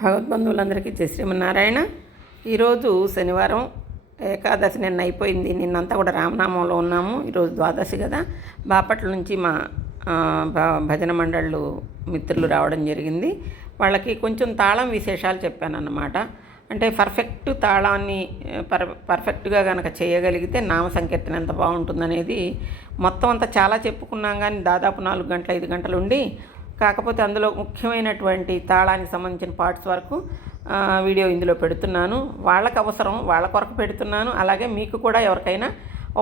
భగవద్బంధువులందరికీ జై శ్రీమన్నారాయణ. ఈరోజు శనివారం, ఏకాదశి నిన్న అయిపోయింది. నిన్నంతా కూడా రామనామంలో ఉన్నాము. ఈరోజు ద్వాదశి కదా. బాపట్ల నుంచి మా భజన మండళ్ళు మిత్రులు రావడం జరిగింది. వాళ్ళకి కొంచెం తాళం విశేషాలు చెప్పాను అన్నమాట. అంటే పర్ఫెక్ట్ తాళాన్ని పర్ఫెక్ట్గా కనుక చేయగలిగితే నామ సంకీర్తన ఎంత బాగుంటుందనేది మొత్తం అంతా చాలా చెప్పుకున్నాం. కానీ దాదాపు 4 గంటలు 5 గంటలు ఉండి, కాకపోతే అందులో ముఖ్యమైనటువంటి తాళానికి సంబంధించిన పార్ట్స్ వరకు వీడియో ఇందులో పెడుతున్నాను. వాళ్ళకి అవసరం, వాళ్ళ కొరకు పెడుతున్నాను. అలాగే మీకు కూడా ఎవరికైనా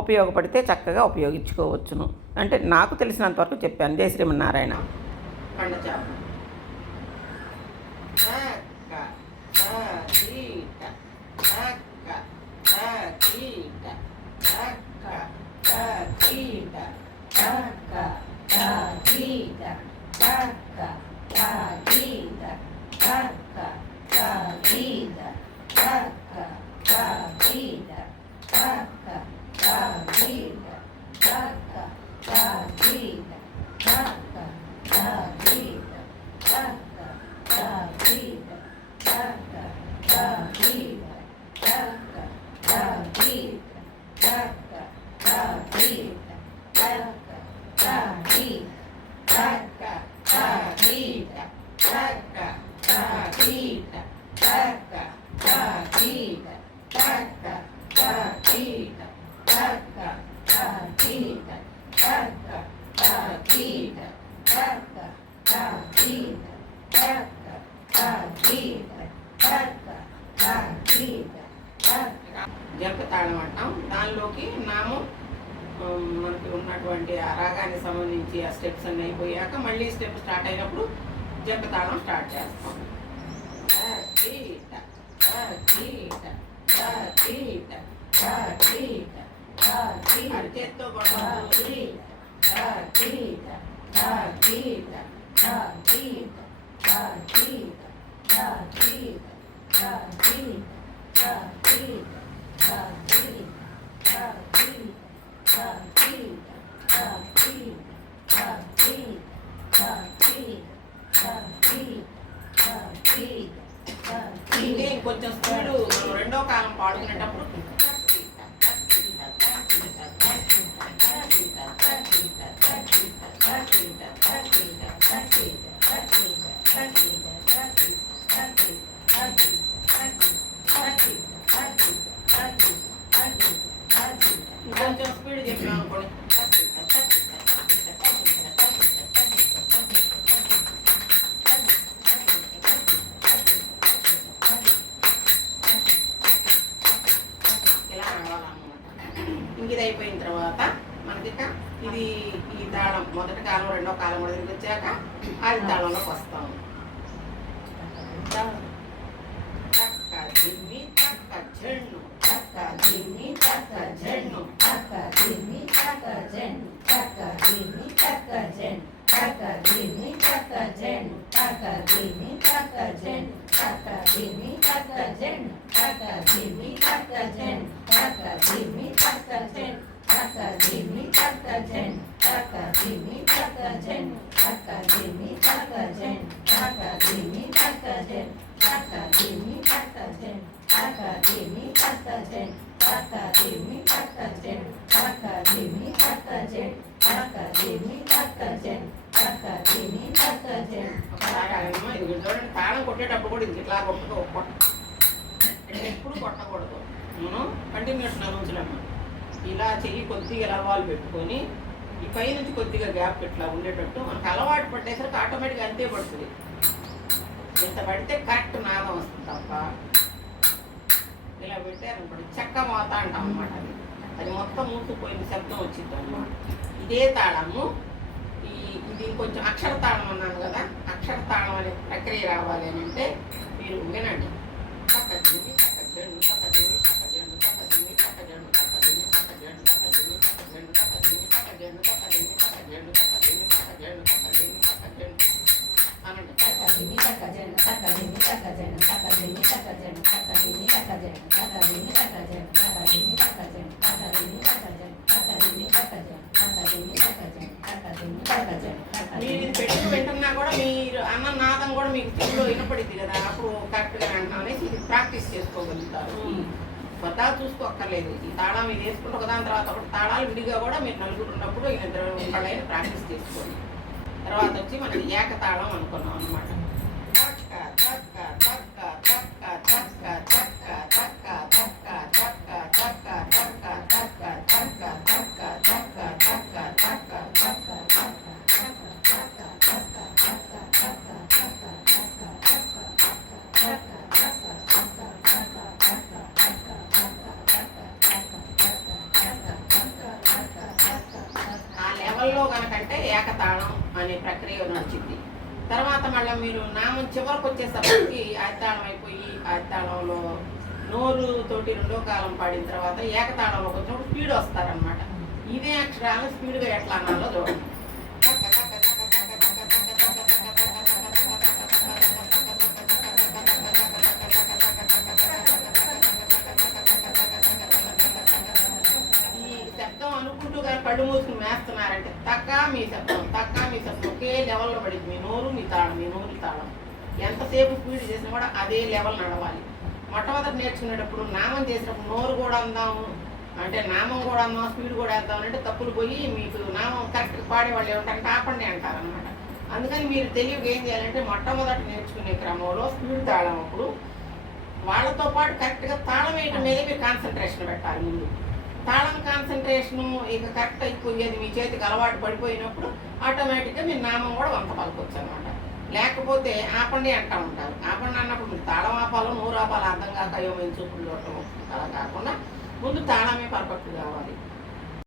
ఉపయోగపడితే చక్కగా ఉపయోగించుకోవచ్చును. అంటే నాకు తెలిసినంతవరకు చెప్పాను. జై శ్రీమన్నారాయణ. జంప తాళం అంటాం. దానిలోకి నామం మనకి ఉన్నటువంటి ఆ రాగానికి సంబంధించి ఆ స్టెప్స్ అన్నీ అయిపోయాక మళ్ళీ స్టెప్ స్టార్ట్ అయినప్పుడు జంప తాళం స్టార్ట్ చేస్తాం. అరిచేత్తో ఇంకే కొంచెం స్పీడు మనం రెండో కాలం పాడుకునేటప్పుడు కొంచెం స్పీడ్ చెప్పినాం అనుకోండి. ఇది అయిపోయిన తర్వాత మనకి ఇది ఈ తాళం మొదటి కాలం రెండో కాలం కూడా తిరిగి వచ్చాక ఆది తాళంలోకి వస్తాము. తాళం కొట్టేటప్పుడు కూడా ఇది ఇట్లా ఎప్పుడు కొట్టకూడదు. మనం కంటిన్యూషన్ ఉంచలేము. ఇలా చెయ్యి కొద్దిగా లవాలు పెట్టుకొని ఈ పై నుంచి కొద్దిగా గ్యాప్ ఇట్లా ఉండేటట్టు మనకు అలవాటు పట్టేసరికి ఆటోమేటిక్గా అంతే పడుతుంది. ఇంత పడితే కరెక్ట్ నాదం వస్తుంది తప్ప ఇలా పెట్టారనుకోండి చెక్క మోత అంటాం అన్నమాట. అది మొత్తం మూసుకుపోయిన శబ్దం వచ్చింది అన్నమాట. ఇదే తాళము ఇది కొంచెం అక్షర తాళం అన్నాను కదా. అక్షర తాళం అనే ప్రక్రియ రావాలి అని అంటే మీరు వినండి. మీరు పెట్టుకు వింటున్నా కూడా మీరు అన్న నాద నాదం కూడా మీకు చెవులో వినపడింది కదా, అప్పుడు కరెక్ట్గా అంటాం అనేసి ఇది ప్రాక్టీస్ చేసుకోగలుగుతారు. కొత్తగా చూసుకోక్కర్లేదు. ఈ తాళం ఇది వేసుకుంటే ఒకదాని తర్వాత ఒకటి తాళాలు విడిగా కూడా మీరు నలుగురు ఉన్నప్పుడు ఇద్దరు ఒకళ్ళైనా ప్రాక్టీస్ చేసుకోండి. తర్వాత వచ్చి మనం ఏకతాళం అనుకున్నాం అనమాట. కనుకంటే ఏకతాళం అనే ప్రక్రియ నడిచింది. తర్వాత మళ్ళీ మీరు నామం చివరికి వచ్చేసరికి ఆదితాళం అయిపోయి ఆదితాళంలో నోరు తోటి రెండో కాలం పాడిన తర్వాత ఏకతాళంలోకి వచ్చినప్పుడు స్పీడ్ వస్తారనమాట. ఇదే అక్షరాలను స్పీడ్గా ఎట్లా అనాలో చూడండి. అనుకుంటూ కానీ కళ్ళు మూసుకుని మేస్తున్నారంటే తక్కా మీ శబ్దం ఒకే లెవెల్లో పడింది. మీ నోరు మీ తాళం ఎంతసేపు స్పీడ్ చేసినా కూడా అదే లెవెల్ నడవాలి. మొట్టమొదటి నేర్చుకునేటప్పుడు నామం చేసినప్పుడు నోరు కూడా అందాము అంటే నామం కూడా అందాం, స్పీడ్ కూడా వేద్దాం అంటే తప్పులు పోయి మీకు నామం కరెక్ట్గా పాడేవాళ్ళు ఏమంటారంటే ఆపండి అంటారనమాట. అందుకని మీరు తెలివిగా ఏం చేయాలంటే మొట్టమొదటి నేర్చుకునే క్రమంలో స్పీడ్ తాళం అప్పుడు వాళ్ళతో పాటు కరెక్ట్గా తాళం వేయటం మీదే మీరు కాన్సన్ట్రేషన్ పెట్టాలి. ముందు తాళం కాన్సన్ట్రేషను ఇక కరెక్ట్ అయిపోయేది మీ చేతికి అలవాటు పడిపోయినప్పుడు ఆటోమేటిక్గా మీ నామం కూడా వంత పలకొచ్చు అనమాట. లేకపోతే ఆపండి అంటూ ఉంటారు. ఆపండి అన్నప్పుడు మీరు తాళం ఆపాలో నోరు ఆపాలో అర్థం కాక అయ్యో మేము చూపులు చూడటం అలా కాకుండా ముందు తాళమే పర్ఫెక్ట్ కావాలి.